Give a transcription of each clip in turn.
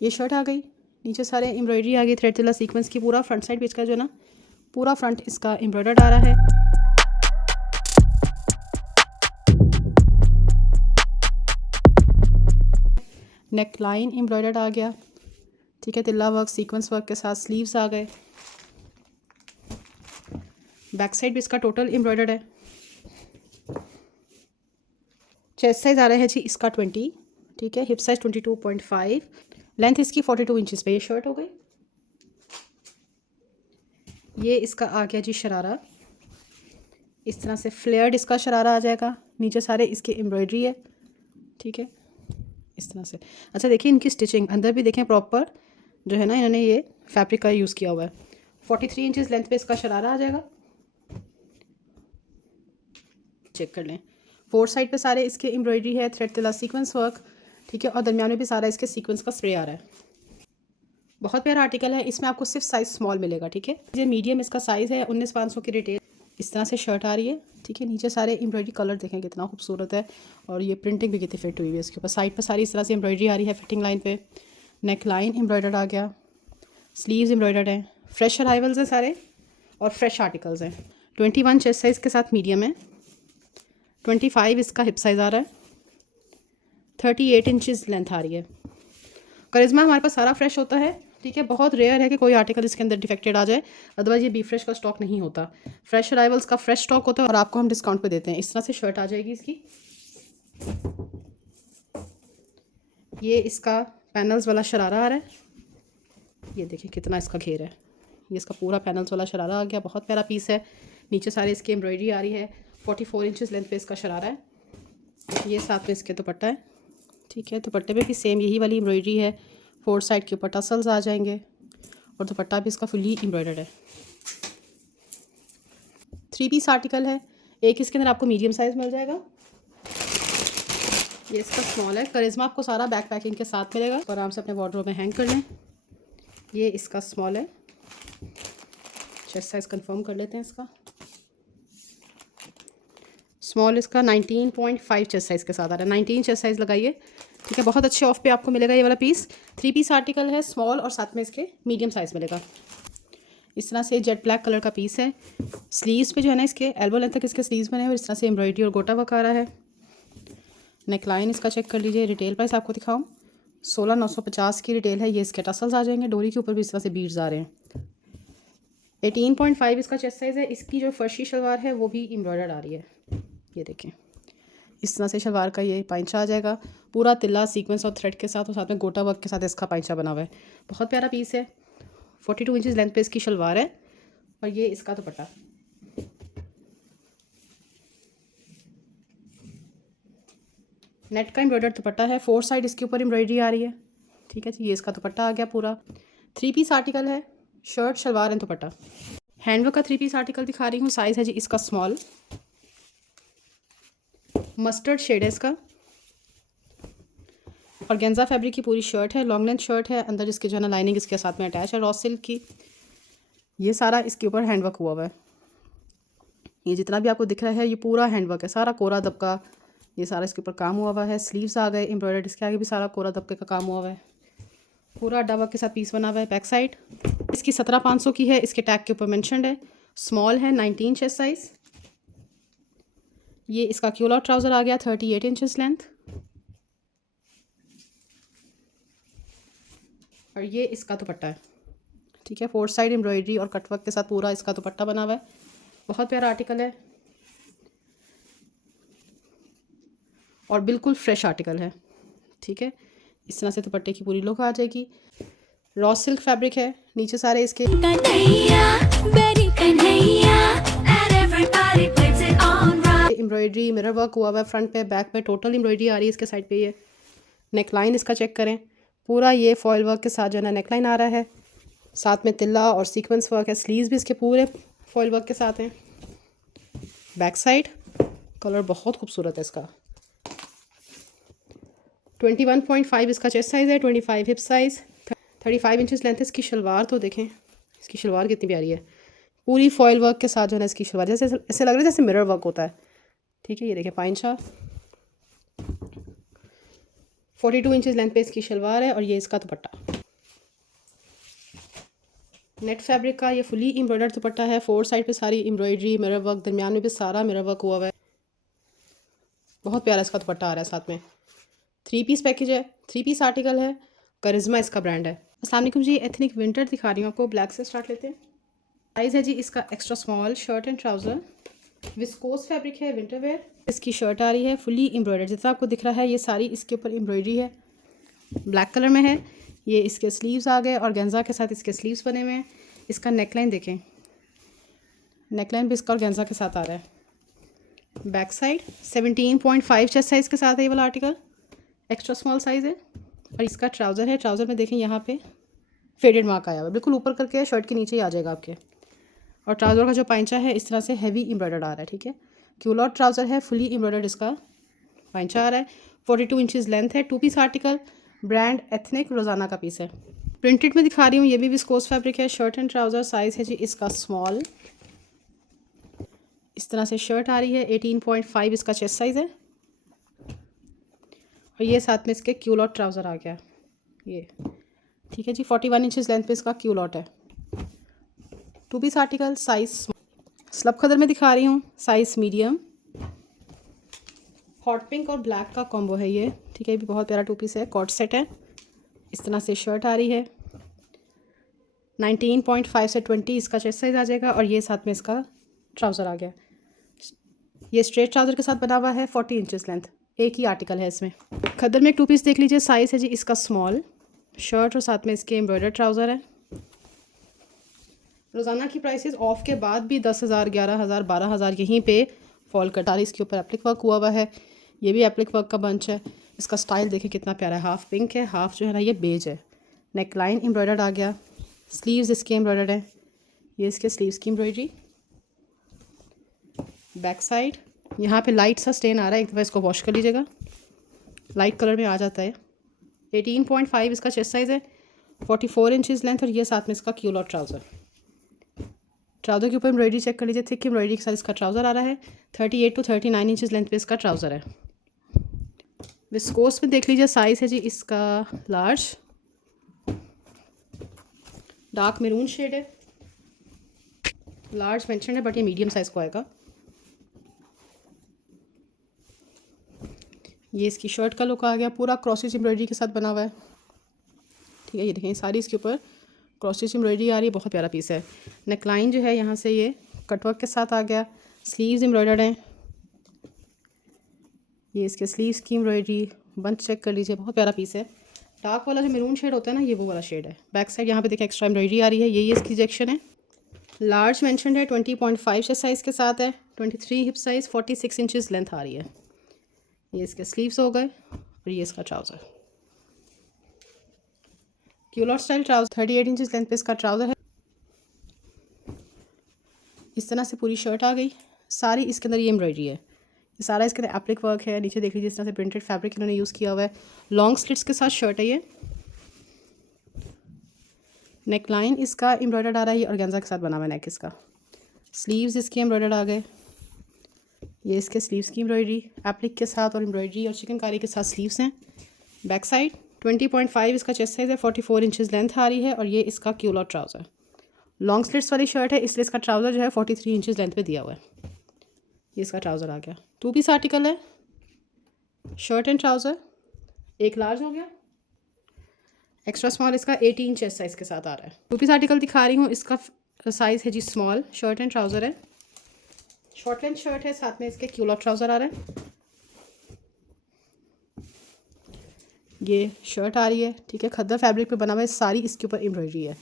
ये शर्ट आ गई, नीचे सारे एम्ब्रॉयडरी आ गई थ्रेड तिल्ला सीक्वेंस की। पूरा फ्रंट साइड पेज का जो है ना, पूरा फ्रंट इसका एम्ब्रॉयडर्ड आ रहा है। नेक लाइन एम्ब्रॉयडर्ड आ गया, ठीक है, तिल्ला वर्क सीक्वेंस वर्क के साथ। स्लीव्स आ गए, बैक साइड भी इसका टोटल एम्ब्रॉयडर्ड है। चेस्ट साइज आ रहा है जी इसका 20, ठीक है, हिप साइज 22.5, लेंथ इसकी 42 इंचज़ पे ये शर्ट हो गई। ये इसका आ गया जी शरारा, इस तरह से फ्लेयर्ड इसका शरारा आ जाएगा। नीचे सारे इसके एम्ब्रॉयडरी है, ठीक है, इस तरह से। अच्छा देखिए इनकी स्टिचिंग अंदर भी देखें, प्रॉपर जो है ना इन्होंने ये फैब्रिक का यूज़ किया हुआ है। 43 इंचज़ लेंथ पे इसका शरारा आ जाएगा, चेक कर लें। फोर साइड पे सारे इसके एम्ब्रॉयडरी है, थ्रेड तिल्ला सीक्वेंस वर्क, ठीक है, और दरमियान में भी सारा इसके सीक्वेंस का स्प्रे आ रहा है। बहुत प्यारा आर्टिकल है, इसमें आपको सिर्फ साइज़ स्मॉल मिलेगा, ठीक है। ये मीडियम इसका साइज़ है, 19,500 की रिटेल। इस तरह से शर्ट आ रही है, ठीक है, नीचे सारे एम्ब्रॉयडरी कलर देखें कितना खूबसूरत है, और ये प्रिंटिंग भी कितनी फिट हुई है इसके ऊपर। साइड पर सारी इस तरह से एम्ब्रॉयडरी आ रही है फिटिंग लाइन पे। नेक लाइन एम्ब्रॉयडर्ड आ गया, स्लीव्स एम्ब्रॉयडर्ड हैं। फ्रेश अराइवल्स हैं सारे और फ्रेश आर्टिकल्स हैं। 21 चेस्ट साइज़ के साथ मीडियम है, 25 इसका हिप साइज़ आ रहा है, 38 इंचज़ लेंथ आ रही है। करिश्मा हमारे पास सारा फ्रेश होता है, ठीक है, बहुत रेयर है कि कोई आर्टिकल इसके अंदर डिफेक्टेड आ जाए, अदरवाइज ये बी फ्रेश का स्टॉक नहीं होता। फ्रेश अराइवल्स का फ्रेश स्टॉक होता है और आपको हम डिस्काउंट पे देते हैं। इस तरह से शर्ट आ जाएगी इसकी। ये इसका पैनल्स वाला शरारा आ रहा है, ये देखिए कितना इसका घेर है। ये इसका पूरा पैनल्स वाला शरारा आ गया, बहुत प्यारा पीस है। नीचे सारे इसकी एम्ब्रॉयडरी आ रही है। 44 इंचज़ लेंथ पे इसका शरारा है। ये साथ में इसके दुपट्टा है, ठीक है, दुपट्टे पे भी सेम यही वाली एम्ब्रॉयडरी है। फोर साइड के ऊपर टसल्स आ जाएंगे और दुपट्टा भी इसका फुली एम्ब्रॉयडर्ड है। 3 पीस आर्टिकल है, एक इसके अंदर आपको मीडियम साइज़ मिल जाएगा। ये इसका स्मॉल है। करिश्मा आपको सारा बैक पैकिंग के साथ मिलेगा और आराम से अपने वार्डरोब में हैंग कर लें। ये इसका स्मॉल है, चेस्ट साइज़ कंफर्म कर लेते हैं इसका। स्मॉल इसका 19.5 चेस्ट साइज़ के साथ आ रहा है। 19 चेस्ट साइज़ लगाइए, ठीक है, बहुत अच्छे ऑफ पे आपको मिलेगा ये वाला पीस। 3 पीस आर्टिकल है, स्मॉल और साथ में इसके मीडियम साइज़ मिलेगा। इस तरह से जेट ब्लैक कलर का पीस है। स्लीव्स पे जो है ना इसके एल्बो लेंथ तक इसके स्लीव्स बने हैं और इस तरह से एम्ब्रॉयडरी और गोटा वर्क आ रहा है। नेक लाइन इसका चेक कर लीजिए। रिटेल प्राइस आपको दिखाऊँ, 16,950 की रिटेल है। ये इसके टसल्स आ जाएंगे, डोरी के ऊपर भी इस तरह से बीड्स आ रहे हैं। 18.5 इसका चेस्ट साइज़ है। इसकी जो फर्शी शलवार है वो भी एम्ब्रॉयडर्ड आ रही है, ये देखें इस तरह से शलवार का ये पाइंचा आ जाएगा, पूरा तिल्ला सीक्वेंस और थ्रेड के साथ, और साथ में गोटा वर्क के साथ इसका पाइंचा बना हुआ है। बहुत प्यारा पीस है। 42 इंचज़ लेंथ पे इसकी शलवार है और ये इसका दुपट्टा। नेट का एम्ब्रॉयडर्ड दुपट्टा है, 4 साइड इसके ऊपर एम्ब्रॉयडरी आ रही है, ठीक है जी। ये इसका दुपट्टा आ गया पूरा। 3 पीस आर्टिकल है, shirt shalwar and dupatta. Handwork का 3 पीस आर्टिकल दिखा रही हूँ। साइज़ है जी इसका स्मॉल, मस्टर्ड शेड है इसका, और गेंजा फैब्रिक की पूरी शर्ट है, लॉन्ग लेंथ शर्ट है। अंदर इसके जो है ना लाइनिंग इसके साथ में अटैच है रॉ सिल्क की। ये सारा इसके ऊपर हैंडवर्क हुआ हुआ है। ये जितना भी आपको दिख रहा है ये पूरा हैंडवर्क है, सारा कोरा दबका, ये सारा इसके ऊपर काम हुआ हुआ है। स्लीव्स आ गए एम्ब्रॉयडर्ड, इसके आगे भी सारा कोरा दबके का काम हुआ हुआ है। पूरा अड्डा वर्क के साथ पीस बना हुआ है। बैक साइड इसकी 17,500 की है, इसके टैग के ऊपर मेंशन्ड है। स्मॉल है, 19 चेस्ट साइज़। ये इसका क्यूला ट्राउज़र आ गया, 38 इंचज़ लेंथ, और ये इसका दुपट्टा है, ठीक है। 4 साइड एम्ब्रॉयडरी और कटवर्क के साथ पूरा इसका दुपट्टा बना हुआ है। बहुत प्यारा आर्टिकल है और बिल्कुल फ्रेश आर्टिकल है, ठीक है। इस तरह से दुपट्टे की पूरी लुक आ जाएगी। रॉ सिल्क फैब्रिक है, नीचे सारे इसके एम्ब्रॉयडरी मिरर वर्क हुआ हुआ है। फ्रंट पे बैक पे टोटल एम्ब्रॉयडरी आ रही है इसके साइड पे। ये नेक लाइन इसका चेक करें, पूरा ये फॉयल वर्क के साथ जो है ना नेक लाइन आ रहा है, साथ में तिल्ला और सीक्वेंस वर्क है। स्लीव्स भी इसके पूरे फॉयल वर्क के साथ हैं। बैक साइड कलर बहुत खूबसूरत है इसका। 21.5 इसका चेस्ट साइज़ है, 25 हिप साइज़, 35 इंचज़ लेंथ है इसकी। शलवार तो देखें इसकी शलवार कितनी प्यारी है, पूरी फॉयल वर्क के साथ जो है ना इसकी शलवार, जैसे ऐसे लग रहा है जैसे मिरर वर्क होता है, ठीक है। ये देखें पाइंचा, 42 इंचज़ लेंथ पे इसकी शलवार है और ये इसका दुपट्टा। नेट फैब्रिक का ये फुली एम्ब्रॉयडर्ड दुपट्टा है। 4 साइड पे सारी एम्ब्रॉयडरी, मिरर वर्क, दरमियान में भी सारा मिरर वर्क हुआ हुआ है। बहुत प्यारा इसका दुपट्टा आ रहा है साथ में। 3 पीस पैकेज है, 3 पीस आर्टिकल है। करिश्मा इसका ब्रांड है। अस्सलाम वालेकुम जी, एथनिक विंटर दिखा रही हूँ आपको। ब्लैक से स्टार्ट लेते हैं। साइज़ है जी इसका extra small, shirt and trouser. Viscous fabric है, विंटर वेयर। इसकी शर्ट आ रही है फुली एम्ब्रॉयडर्ड, जितना आपको दिख रहा है ये सारी इसके ऊपर एम्ब्रॉयडरी है। ब्लैक कलर में है। ये इसके स्लीव्स आ गए और गेंजा के साथ इसके स्लीव्स बने हुए हैं। इसका नेकलाइन देखें, नेकलाइन भी इसका और गेंजा के साथ आ रहा है। बैक साइड 17.5 चेस्ट साइज़ के साथ है ये वाला आर्टिकल, एक्स्ट्रा स्मॉल साइज़ है। और इसका ट्राउज़र है। ट्राउज़र में देखें यहाँ पे फेडेड मार्क आया हुआ है, बिल्कुल ऊपर करके शर्ट के नीचे ही आ जाएगा आपके। और ट्राउज़र का जो पाइंचा है इस तरह से हैवी एम्ब्रॉयडर्ड आ रहा है, ठीक है। क्यूलॉट ट्राउज़र है, फुली एम्ब्रॉयडर्ड इसका पाइंचा आ रहा है। 42 इंचज़ लेंथ है। 2 पीस आर्टिकल, ब्रांड एथनिक, रोज़ाना का पीस है। प्रिंटेड में दिखा रही हूँ, ये भी विस्कोस फैब्रिक है। शर्ट एंड ट्राउज़र, साइज़ है जी इसका स्मॉल। इस तरह से शर्ट आ रही है। 18.5 इसका चेस्ट साइज़ है। और ये साथ में इसके क्यूलॉट ट्राउज़र आ गया ये, ठीक है जी। 41 इंचज़ लेंथ पे इसका क्यूलॉट है। 2 पीस आर्टिकल, साइज़ स्लब खदर में दिखा रही हूँ, साइज़ मीडियम। हॉट पिंक और ब्लैक का कॉम्बो है ये, ठीक है। ये भी बहुत प्यारा 2 पीस है, कॉट सेट है। इस तरह से शर्ट आ रही है। 19.5 से 20 इसका चेस्ट साइज़ आ जाएगा। और ये साथ में इसका ट्राउज़र आ गया। ये स्ट्रेट ट्राउज़र के साथ बना हुआ है। 40 इंचज़ लेंथ, एक ही आर्टिकल है इसमें। खद्दर में एक 2 पीस देख लीजिए, साइज़ है जी इसका स्मॉल। शर्ट और साथ में इसके एम्ब्रॉयडर्ड ट्राउज़र है। रोज़ाना की प्राइसेस ऑफ के बाद भी 10,000, 11,000, 12,000 यहीं पे फॉल करता है। इसके ऊपर एप्लिक वर्क हुआ हुआ है। ये भी एप्लिक वर्क का बंच है। इसका स्टाइल देखें कितना प्यारा है। हाफ पिंक है, हाफ जो है ना ये बेज है। नेक लाइन एम्ब्रॉयडर्ड आ गया। स्लीव्स इसके एम्ब्रॉयडर्ड है। ये इसके स्लीव्स की एम्ब्रॉयडरी। बैक साइड यहाँ पे लाइट सा स्टेन आ रहा है, एक दफ़ा इसको वॉश कर लीजिएगा, लाइट कलर में आ जाता है। 18.5 इसका चेस्ट साइज़ है। 44 इंचज़ लेंथ। और ये साथ में इसका क्यूलॉट ट्राउज़र। ट्राउज़र के ऊपर एम्ब्रॉयडरी चेक कर लीजिए, थिक एम्ब्रॉयडरी के साथ इसका ट्राउज़र आ रहा है। 38 to 39 इंचज़ लेंथ पे इसका ट्राउज़र है। विस्कोस में देख लीजिए, साइज़ है जी इसका लार्ज। डार्क मैरून शेड है। लार्ज मेंशन है बट ये मीडियम साइज़ को आएगा। ये इसकी शर्ट का लुक आ गया, पूरा क्रॉसेज एम्ब्रॉयडरी के साथ बना हुआ है, ठीक है। ये देखें सारी इसके ऊपर क्रॉसेज एम्ब्रॉयडरी आ रही है, बहुत प्यारा पीस है। नेकलाइन जो है यहाँ से ये कटवर्क के साथ आ गया। स्लीव्स एम्ब्रॉयडर्ड हैं। ये इसके स्लीव्स की एम्ब्रॉयडरी, बंच चेक कर लीजिए, बहुत प्यारा पीस है। डार्क वाला जो मैरून शेड होता है ना, ये वो वाला शेड है। बैक साइड यहाँ पे देखें एक्स्ट्रा एम्ब्रॉयडरी आ रही है। ये इसकी सेक्शन है। लार्ज मेंशन है, 20.5 साइज़ के साथ है। 23 हिप साइज़, 46 इंचज़ लेंथ आ रही है। ये इसके स्लीव्स हो गए। और ये इसका trouser, culotte style trouser. 38 inches length पे इसका ट्राउज़र है। इस तरह से पूरी शर्ट आ गई। सारी इसके अंदर ये एम्ब्रॉयडरी है। ये सारा इसके अंदर एप्लिक वर्क है। नीचे देख लीजिए इस तरह से प्रिंटेड फैब्रिक इन्होंने यूज़ किया हुआ है। लॉन्ग स्लिट्स के साथ शर्ट है ये। नेक लाइन इसका एम्ब्रॉयडर्ड आ रहा है, ये ऑर्गेन्जा के साथ बना हुआ है नेक इसका। स्लीव्स इसके एम्ब्रॉयडर्ड आ गए। ये इसके स्लीव्स की एम्ब्रॉयडरी एप्लिक के साथ और एम्ब्रॉयडरी और चिकनकारी के साथ स्लीव्स हैं। बैक साइड 20.5 इसका चेस्ट साइज़ है। 44 इंचज़ लेंथ आ रही है। और ये इसका क्यूलॉट ट्राउज़र, लॉन्ग स्लिट्स वाली शर्ट है, इसलिए इसका ट्राउज़र जो है 43 इंचज़ लेंथ पे दिया हुआ है। ये इसका ट्राउज़र आ गया। 2 पीस आर्टिकल है, शर्ट एंड ट्राउज़र। एक लार्ज हो गया, एक्स्ट्रा स्मॉल इसका 18 चेस्ट साइज़ के साथ आ रहा है। 2 पीस आर्टिकल दिखा रही हूँ, इसका साइज़ है जी स्मॉल। शर्ट एंड ट्राउज़र है, शॉर्ट लेंथ शर्ट है, साथ में इसके क्यूलॉट ट्राउज़र आ रहा है। ये शर्ट आ रही है, ठीक है। खद्दर फैब्रिक पे बना हुआ है, सारी इसके ऊपर एम्ब्रॉयडरी है।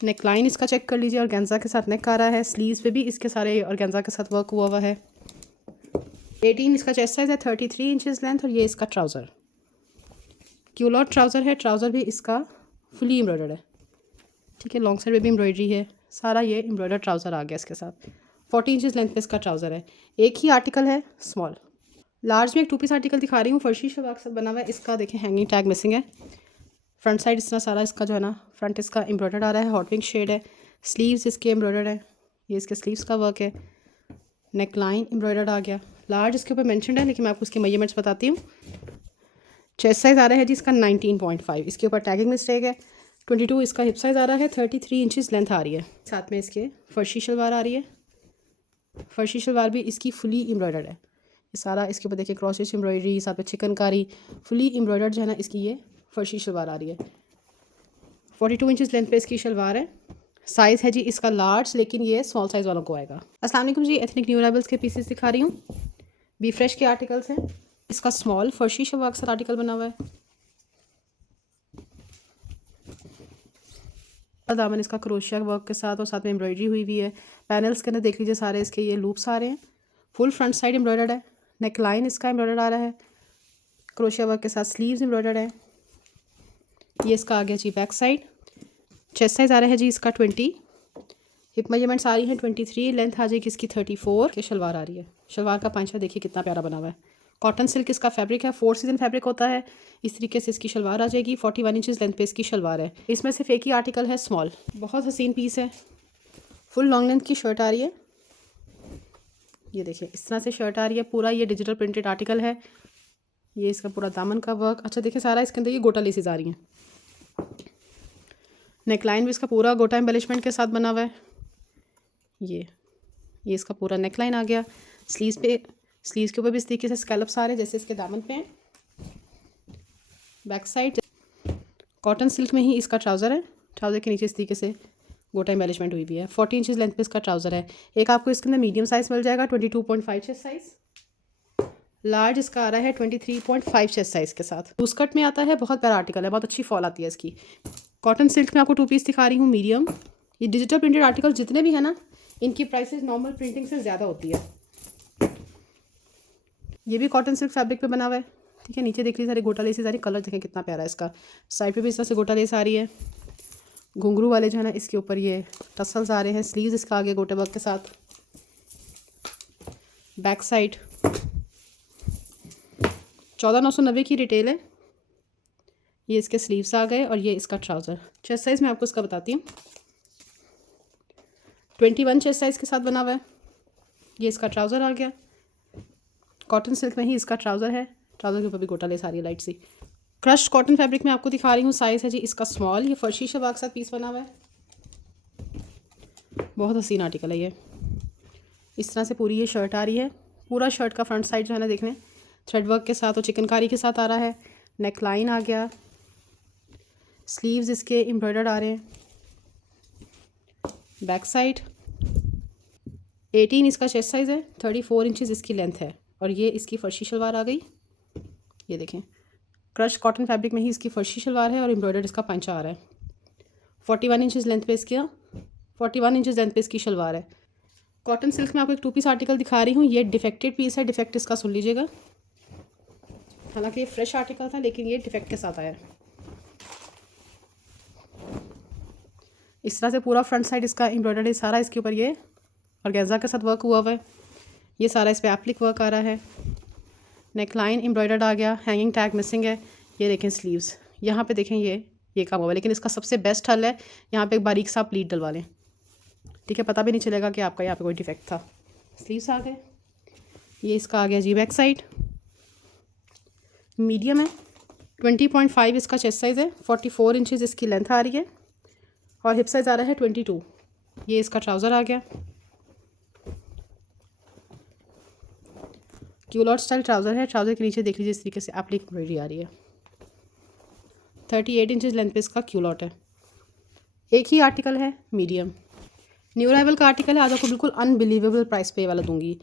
नेक लाइन इसका चेक कर लीजिए, ऑर्गेन्जा के साथ नेक आ रहा है। स्लीव्स पे भी इसके सारे ऑर्गेन्जा के साथ वर्क हुआ हुआ है। 18 इसका चेस्ट साइज़ है। 33 इंचज़ लेंथ। और ये इसका ट्राउज़र, क्यूलॉट ट्राउज़र है। ट्राउज़र भी इसका फुली एम्ब्रॉयडर्ड है, ठीक है। लॉन्ग साइड में भी एम्ब्रॉयडरी है। सारा ये एम्ब्रॉयडर्ड ट्राउज़र आ गया इसके साथ। 40 इंचज़ लेंथ पे इसका ट्राउज़र है। एक ही आर्टिकल है, स्मॉल। लार्ज में एक 2 पीस आर्टिकल दिखा रही हूँ, फर्शी शलवार के साथ बना हुआ है। इसका देखें हैंगिंग टैग मिसिंग है। फ्रंट साइड इस तरह सारा इसका जो है ना, फ्रंट इसका एम्ब्रॉयडर्ड आ रहा है। हॉट पिंक शेड है। स्लीव्स इसके एम्ब्रॉयडर्ड है। ये इसके स्लीव्स का वर्क है। नेक लाइन एम्ब्रॉयडर्ड आ गया। लार्ज इसके ऊपर मेंशन्ड है, लेकिन मैं आपको उसके मेजरमेंट्स बताती हूँ। चेस्ट साइज़ आ रहा है जी इसका 19.5, इसके ऊपर टैगिंग मिस्टेक है। 22 इसका हिप साइज़ आ रहा है, 33 इंचज़ लेंथ आ रही है। साथ में इसके फर्शी शलवार आ रही है। फर्शी शलवार भी इसकी फुली एम्ब्रॉयडर्ड है। ये सारा इसके ऊपर देखिए क्रॉस स्टिच एम्ब्रॉयडरी, साथ में चिकनकारी, फुली एम्ब्रॉयडर्ड जो है ना इसकी ये फर्शी शलवार आ रही है। 42 इंचज़ लेंथ पे इसकी शलवार है। साइज़ है जी इसका लार्ज, लेकिन ये स्मॉल साइज़ वालों को आएगा। अस्सलाम वालेकुम जी, एथनिक न्यू अराइवल्स के पीसेस दिखा रही हूँ। बी फ्रेश के आर्टिकल्स हैं। इसका स्मॉल फर्शी शलवार का आर्टिकल बना हुआ है। दामन इसका क्रोशिया वर्क के साथ और साथ में एम्ब्रॉयडरी हुई हुई है। पैनल्स के अंदर देख लीजिए सारे इसके ये लूप्स आ रहे हैं। फुल फ्रंट साइड एम्ब्रॉयडर्ड है। नेक लाइन इसका एम्ब्रॉयडर्ड आ रहा है। क्रोशिया वर्क के साथ स्लीव्स एम्ब्रॉयडर्ड है। ये इसका आ गया जी बैक साइड। चेस्ट साइज़ आ रहा है जी इसका 20। हिप मेजरमेंट्स आ रही हैं 23। लेंथ आ जाएगी इसकी 34 के शलवार आ रही है। शलवार का पंचा देखिए कितना प्यारा बना हुआ है। कॉटन सिल्क इसका फैब्रिक है, 4 सीजन फैब्रिक होता है। इस तरीके से इसकी शलवार आ जाएगी। 41 इंचज़ लेंथ पे इसकी शलवार है। इसमें सिर्फ एक ही आर्टिकल है स्मॉल। बहुत हसीन पीस है। फुल लॉन्ग लेंथ की शर्ट आ रही है। ये देखिए इस तरह से शर्ट आ रही है। पूरा ये डिजिटल प्रिंटेड आर्टिकल है। ये इसका पूरा दामन का वर्क। अच्छा देखिए सारा इसके अंदर ये गोटा लेसेस आ रही हैं। नेक लाइन भी इसका पूरा गोटा एम्बेलिशमेंट के साथ बना हुआ है। ये इसका पूरा नेक लाइन आ गया। स्लीव्स के ऊपर भी इस तरीके से स्कैलप्स आ रहे हैं जैसे इसके दामन पे हैं। बैक साइड कॉटन सिल्क में ही इसका ट्राउज़र है। ट्राउज़र के नीचे इस तरीके से गोटा एम्बेलिशमेंट हुई भी है। 40 इंचज़ लेंथ पे इसका ट्राउज़र है। एक आपको इसके अंदर मीडियम साइज़ मिल जाएगा 22.5 चेस्ट साइज़। लार्ज इसका आ रहा है 23.5 चेस्ट साइज़ के साथ। टू स्कर्ट में आता है। बहुत प्यारा आर्टिकल है, बहुत अच्छी फॉल आती है इसकी। कॉटन सिल्क में आपको 2 पीस दिखा रही हूँ मीडियम। ये डिजिटल प्रिंटेड आर्टिकल जितने भी है ना, इनकी प्राइसेस नॉर्मल प्रिंटिंग से ज़्यादा होती है। ये भी कॉटन सिल्क फैब्रिक पे बना हुआ है। ठीक है, नीचे देख लीजिए सारे गोटा लेस आ रही। कलर देखें कितना प्यारा है इसका। साइड पे भी इस तरह से गोटा लेस आ रही है। घुंघरू वाले जो है ना इसके ऊपर ये टसल्स आ रहे हैं। स्लीव्स इसका आगे गोटे वर्क के साथ। बैक साइड 14,990 की रिटेल है। ये इसके स्लीव्स आ गए और ये इसका ट्राउज़र। चेस्ट साइज़ मैं आपको इसका बताती हूँ। 21 चेस्ट साइज़ के साथ बना हुआ है। ये इसका ट्राउज़र आ गया। कॉटन सिल्क में ही इसका ट्राउज़र है। ट्राउज़र के ऊपर भी गोटा लेस आ रही है लाइट सी। क्रश कॉटन फैब्रिक में आपको दिखा रही हूँ। साइज़ है जी इसका स्मॉल। ये फर्शी शलवार के साथ पीस बना हुआ है। बहुत हसीन आर्टिकल है ये। इस तरह से पूरी ये शर्ट आ रही है। पूरा शर्ट का फ्रंट साइड जो है ना देखने थ्रेड वर्क के साथ और चिकनकारी के साथ आ रहा है। नेक लाइन आ गया। स्लीव्स इसके एम्ब्रॉयडर्ड आ रहे हैं। बैक साइड 18 इसका चेस्ट साइज़ है। 34 इंचज़ इसकी लेंथ है और ये इसकी फर्शी शलवार आ गई। ये देखें क्रश कॉटन फैब्रिक में ही इसकी फर्शी शलवार है और एम्ब्रॉयडर्ड इसका पंचा आ रहा है। 41 इंचज़ लेंथ पे इसकी 41 इंचज़ लेंथ पे इसकी शलवार है। कॉटन सिल्क में आपको एक 2 पीस आर्टिकल दिखा रही हूँ। ये डिफेक्टेड पीस है। डिफेक्ट इसका सुन लीजिएगा। हालांकि ये फ्रेश आर्टिकल था लेकिन ये डिफेक्ट के साथ आया है। इस तरह से पूरा फ्रंट साइड इसका एम्ब्रॉयडर्ड है। सारा इसके ऊपर ये ऑर्गेन्जा के साथ वर्क हुआ हुआ है। ये सारा इस पर एप्लिक वर्क आ रहा है। नेक लाइन एम्ब्रॉयडर्ड आ गया। हैंगिंग टैग मिसिंग है। ये देखें स्लीव्स यहाँ पे देखें ये काम हुआ है। लेकिन इसका सबसे बेस्ट हल है यहाँ पे एक बारीक सा प्लीट डलवा लें। ठीक है, पता भी नहीं चलेगा कि आपका यहाँ पे कोई डिफेक्ट था। स्लीव्स आ गए। ये इसका आ गया जी बैक साइड। मीडियम है। 20.5 इसका चेस्ट साइज़ है। 44 इंचज़ इसकी लेंथ आ रही है और हिप साइज़ आ रहा है 22। ये इसका ट्राउज़र आ गया। क्यूलॉट स्टाइल ट्राउज़र है। ट्राउज़र के नीचे देख लीजिए इस तरीके से एप्लिक एम्ब्रॉयडरी आ रही है। 38 इंचज़ लेंथ पे इसका क्यूलॉट है। एक ही आर्टिकल है मीडियम। न्यू अराइवल का आर्टिकल है। आज आपको बिल्कुल अनबिलीवेबल प्राइस पे वाला दूंगी।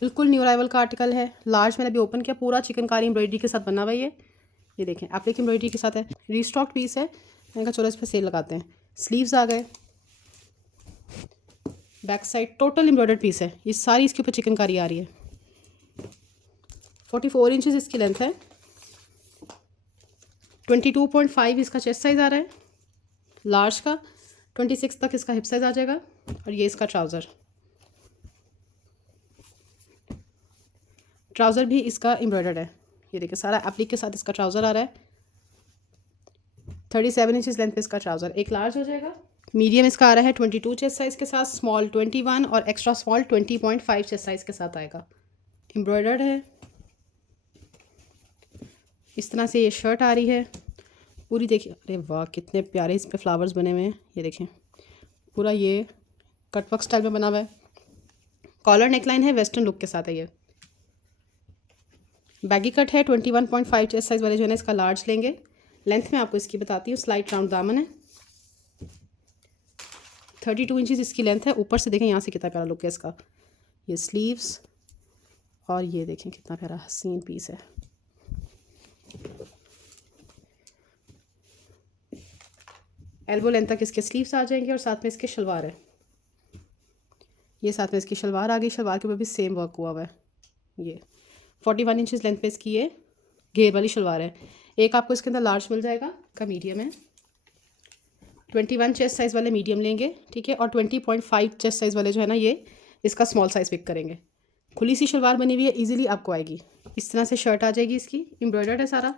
बिल्कुल न्यू अराइवल का आर्टिकल है। लार्ज मैंने अभी ओपन किया। पूरा चिकनकारी एम्ब्रॉयडरी के साथ बना हुआ है। ये देखें एप्लिक एम्ब्रॉयडरी के साथ है। रीस्टॉक पीस है। मैंने कहा चलो इस पर सेल लगाते हैं। स्लीव्स आ गए। Back side total embroidered piece है। ये सारी इसके ऊपर चिकनकारी आ रही है। 44 इंचज़ इसकी लेंथ है। 22.5 इसका चेस्ट साइज़ आ रहा है लार्ज का। 26 तक इसका हिप साइज़ आ जाएगा और ये इसका ट्राउज़र। ट्राउज़र भी इसका एम्ब्रॉयडर्ड है। ये देखिए सारा एप्लिक के साथ इसका ट्राउज़र आ रहा है। 37 इंचज़ लेंथ पे इसका ट्राउज़र। एक लार्ज हो जाएगा। मीडियम इसका आ रहा है 22 चेस्ट साइज़ के साथ। स्मॉल 21 और एक्स्ट्रा स्मॉल 20.5 चेस्ट साइज़ के साथ आएगा। एम्ब्रॉयडर्ड है। इस तरह से ये शर्ट आ रही है पूरी। देखिए, अरे वाह कितने प्यारे इस पे फ्लावर्स बने हुए हैं। ये देखें पूरा ये कटवर्क स्टाइल में बना हुआ है। कॉलर नेकलाइन है, वेस्टर्न लुक के साथ है। ये बैगी कट है। 21.5 चेस्ट साइज़ वाले जो है ना इसका लार्ज लेंगे। लेंथ में आपको इसकी बताती हूँ। स्लाइट राउंड दामन है, 32 इंचज़ इसकी लेंथ है। ऊपर से देखें यहाँ से कितना प्यारा लुक है इसका। ये स्लीव्स और ये देखें कितना प्यारा हसीन पीस है। एल्बो लेंथ तक इसके स्लीव्स आ जाएंगे और साथ में इसके शलवार है। ये साथ में इसकी शलवार आ गई। शलवार के ऊपर भी सेम वर्क हुआ हुआ है। ये 41 इंचज़ लेंथ पे इसकी ये घेर वाली शलवार है। एक आपको इसके अंदर लार्ज मिल जाएगा का मीडियम है। 21 चेस्ट साइज़ वाले मीडियम लेंगे, ठीक है। और 20.5 चेस्ट साइज़ वाले जो है ना ये इसका स्मॉल साइज़ पिक करेंगे। खुली सी शलवार बनी हुई है, इजीली आपको आएगी। इस तरह से शर्ट आ जाएगी इसकी, एम्ब्रॉयडर्ड है सारा।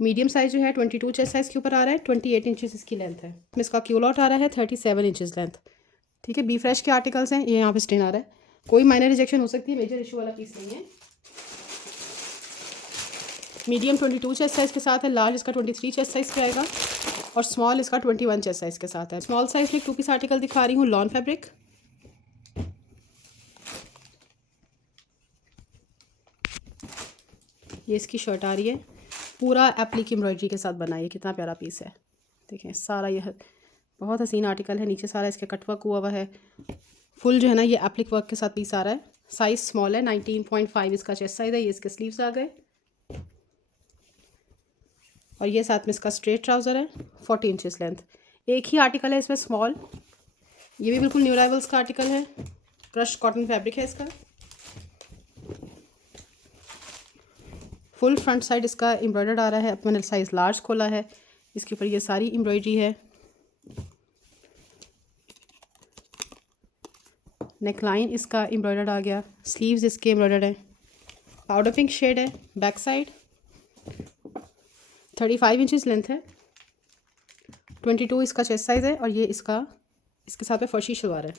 मीडियम साइज़ जो है 22 चेस्ट साइज़ के ऊपर आ रहा है। 28 इंचज़ इसकी लेंथ है। इसका क्यूलॉट आ रहा है 37 इंचज़ लेंथ, ठीक है। बी फ्रेश के आर्टिकल्स हैं। ये यहाँ पे स्टेन आ रहा है, कोई माइनर रिजेक्शन हो सकती है, मेजर इशू वाला पीस नहीं है। मीडियम 22 चेस्ट साइज़ के साथ है। लार्ज इसका 23 चेस्ट साइज़ पे आएगा और स्मॉल इसका 21 चेस्ट साइज़ के साथ है। स्मॉल साइज़ में 2 पीस आर्टिकल दिखा रही हूँ, लॉन फैब्रिक। ये इसकी शर्ट आ रही है, पूरा एप्लिक एम्ब्रॉयडरी के साथ बना है। कितना प्यारा पीस है, देखें सारा। ये बहुत हसीन आर्टिकल है। नीचे सारा इसका कटवर्क हुआ हुआ है। फुल जो है ना ये एप्लिक वर्क के साथ पीस आ रहा है। साइज़ स्मॉल है, 19.5 इसका चेस्ट साइज़ है। ये इसके स्लीव्स आ गए और ये साथ में इसका स्ट्रेट ट्राउज़र है, 40 इंचज़ लेंथ। एक ही आर्टिकल है इसमें स्मॉल। ये भी बिल्कुल न्यू अराइवल्स का आर्टिकल है। क्रश कॉटन फैब्रिक है इसका। फुल फ्रंट साइड इसका एम्ब्रॉयडर्ड आ रहा है। अब मैंने साइज़ लार्ज खोला है। इसके ऊपर ये सारी एम्ब्रॉयडरी है। नेकलाइन इसका एम्ब्रॉयडर्ड आ गया। स्लीव्स इसके एम्ब्रॉयडर्ड है। पाउडर पिंक शेड है। बैक साइड 35 इंचज़ लेंथ है। 22 इसका चेस्ट साइज़ है और ये इसके साथ में फर्शी शलवार है।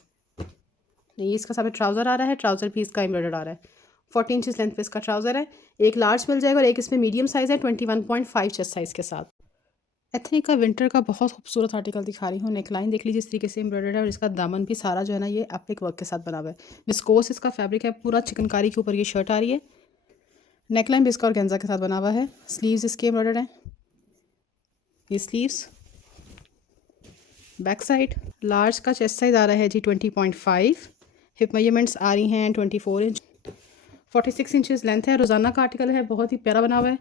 ये इसका साथ में ट्राउज़र आ रहा है। ट्राउज़र भी इसका एम्ब्रॉयडर्ड आ रहा है। 14 इंचज़ लेंथ पे इसका ट्राउज़र है। एक लार्ज मिल जाएगा और एक इसमें मीडियम साइज़ है 21.5 चेस्ट साइज़ के साथ। एथनिक का विंटर का बहुत खूबसूरत आर्टिकल दिखा रही हूँ। नेकलाइन देख लीजिए इस तरीके से एम्ब्रॉयडर्ड है और इसका दामन भी सारा जो है ना ये एप्लिक वर्क के साथ बना हुआ है। विस्कोस इसका फैब्रिक है, पूरा चिकनकारी के ऊपर ये शर्ट आ रही है। नेकलाइन भी इसका ऑर्गेन्जा के साथ बना हुआ है। स्लीव्स इसके एम्ब्रॉयडर्ड हैं। ये स्लीव्स। बैक साइड लार्ज का चेस्ट साइज़ आ रहा है जी 20.5। हिप मेजरमेंट्स आ रही हैं 24 इंच। 46 इंचज़ लेंथ है। रोज़ाना का आर्टिकल है, बहुत ही प्यारा बना हुआ है।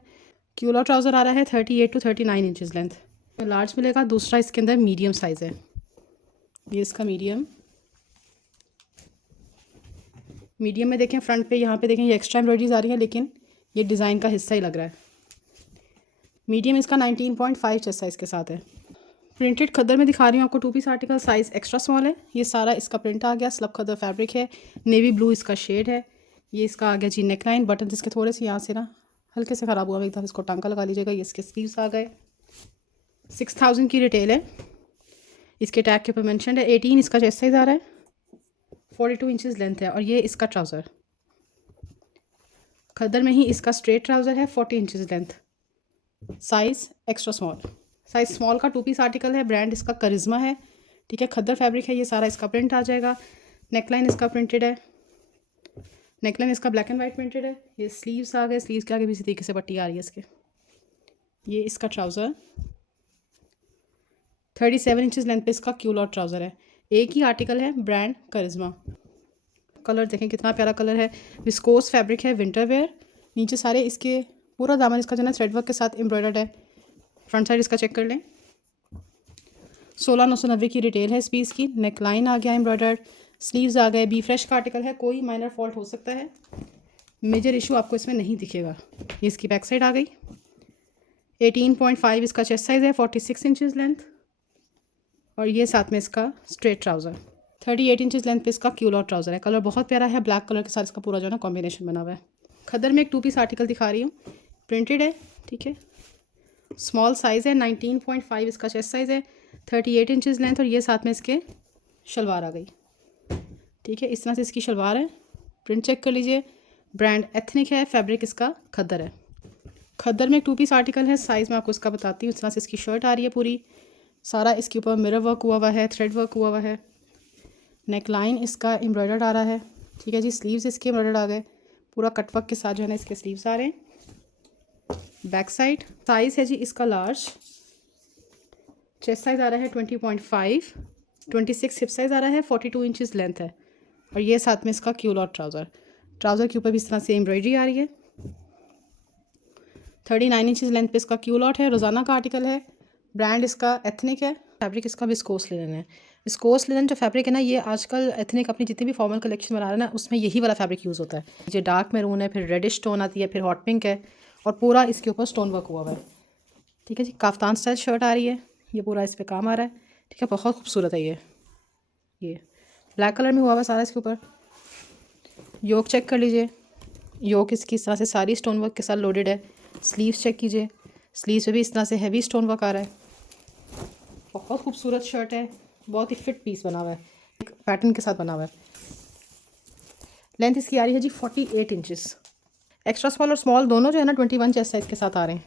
क्यूलो ट्राउज़र आ रहा है 38 to 39 इंचज़ लेंथ। लार्ज मिलेगा। दूसरा इसके अंदर मीडियम साइज़ है। ये इसका मीडियम में देखें फ्रंट पे, यहाँ पे देखें ये एक्स्ट्रा एम्ब्रॉयडरीज आ रही है लेकिन ये डिज़ाइन का हिस्सा ही लग रहा है। मीडियम इसका 19.5 चेस्ट साइज़ के साथ है। प्रिंटेड खद्दर में दिखा रही हूँ आपको 2 piece article. Size extra small है। ये सारा इसका प्रिंट आ गया। स्लब खद्दर फैब्रिक है। नेवी ब्लू इसका शेड है। ये इसका आ गया जी नेकलाइन। बटन इसके थोड़े से यहाँ से ना हल्के से ख़राब हुआ, एकदम इसको टांका लगा लीजिएगा। ये इसके स्लीव्स आ गए। 6000 की रिटेल है। इसके टैग के ऊपर मेंशन है। 18 इसका चेस्ट साइज़ आ रहा है। 42 इंचज़ लेंथ है और ये इसका ट्राउज़र खद्दर में ही इसका स्ट्रेट ट्राउज़र है। 40 inches length. Size extra small. Size small का 2 पीस आर्टिकल है। ब्रांड इसका करिश्मा है, ठीक है। खद्दर फैब्रिक है। ये सारा इसका प्रिंट आ जाएगा। नेकलाइन इसका प्रिंटेड है। नेकलाइन इसका ब्लैक एंड वाइट प्रिंटेड है। ये स्लीव्स आ गए। स्लीव्स के आगे भी इसी तरीके से पट्टी आ रही है इसके। ये इसका ट्राउज़र 37 इंचज़ लेंथ पे इसका क्यूलॉट ट्राउज़र है। एक ही आर्टिकल है, ब्रांड करिश्मा। कलर देखें कितना प्यारा कलर है। विस्कोस फैब्रिक है, विंटर वेयर। नीचे सारे इसके पूरा दामन इसका जो है थ्रेड वर्क के साथ एम्ब्रॉयडर्ड है। फ्रंट साइड इसका चेक कर लें। 16,990 की रिटेल है इस पीस की। नेकलाइन आ गया एम्ब्रॉयडर्ड। स्लीव्स आ गए। बी फ्रेश का आर्टिकल है, कोई माइनर फॉल्ट हो सकता है, मेजर इशू आपको इसमें नहीं दिखेगा। ये इसकी बैक साइड आ गई। 18.5 इसका चेस्ट साइज़ है। 46 इंचज़ लेंथ और ये साथ में इसका स्ट्रेट ट्राउज़र 38 इंचज़ लेंथ पे इसका क्यूलॉट ट्राउज़र है। कलर बहुत प्यारा है। ब्लैक कलर के साथ इसका पूरा जो है ना कॉम्बिनेशन बना हुआ है। खद्दर में एक 2 पीस आर्टिकल दिखा रही हूँ। प्रिंटेड है, ठीक है। स्मॉल साइज़ है। 19.5 इसका चेस्ट साइज़ है। 38 इंचज़ लेंथ और ये साथ में इसके शलवार आ गई, ठीक है। इस तरह से इसकी शलवार है। प्रिंट चेक कर लीजिए। ब्रांड एथनिक है। फैब्रिक इसका खद्दर है। खद्दर में एक 2 पीस आर्टिकल है, साइज़ मैं आपको इसका बताती हूँ। इस तरह से इसकी शर्ट आ रही है पूरी, सारा इसके ऊपर मिरर वर्क हुआ हुआ है, थ्रेड वर्क हुआ हुआ है। नेक लाइन इसका एम्ब्रॉयडर्ड आ रहा है, ठीक है जी। स्लीव्स इसके एम्ब्रॉयडर्ड आ गए, पूरा कटवर्क के साथ जो है ना इसके स्लीव्स आ रहे हैं। बैक साइड साइज़ है जी इसका लार्ज, चेस्ट साइज़ आ रहा है 20.5, 26 हिप साइज़ आ रहा है, 42 इंचज़ लेंथ है। और ये साथ में इसका क्यूलॉट ट्राउज़र के ऊपर भी इस तरह से एम्ब्रॉयडरी आ रही है। 39 इंचज़ लेंथ पे इसका क्यूलॉट है, रोज़ाना का आर्टिकल है। ब्रांड इसका एथनिक है। फैब्रिक इसका विस्कोस लिनन है। विस्कोस लिनन जो फैब्रिक है ना, ये आजकल एथनिक अपनी जितनी भी फॉर्मल कलेक्शन बना रहा है ना, उसमें यही वाला फैब्रिक यूज़ होता है। ये डार्क मैरून है, फिर रेडिश टोन आती है, फिर हॉट पिंक है, और पूरा इसके ऊपर स्टोन वर्क हुआ हुआ है, ठीक है जी। काफ्तान स्टाइल शर्ट आ रही है, ये पूरा इस पर काम आ रहा है, ठीक है। बहुत खूबसूरत है ये ब्लैक कलर में हुआ हुआ सारा इसके ऊपर। योक चेक कर लीजिए, योक इसकी इस तरह से सारी स्टोन वर्क के साथ लोडेड है। स्लीव्स चेक कीजिए, स्लीव्स पे भी इस तरह से हैवी स्टोन वर्क आ रहा है। बहुत खूबसूरत शर्ट है, बहुत ही फिट पीस बना हुआ है, एक पैटर्न के साथ बना हुआ है। लेंथ इसकी आ रही है जी 48 इंचज़। एक्स्ट्रा स्मॉल और स्मॉल दोनों जो है ना 21 चेस्ट साइज़ के साथ आ रहे हैं।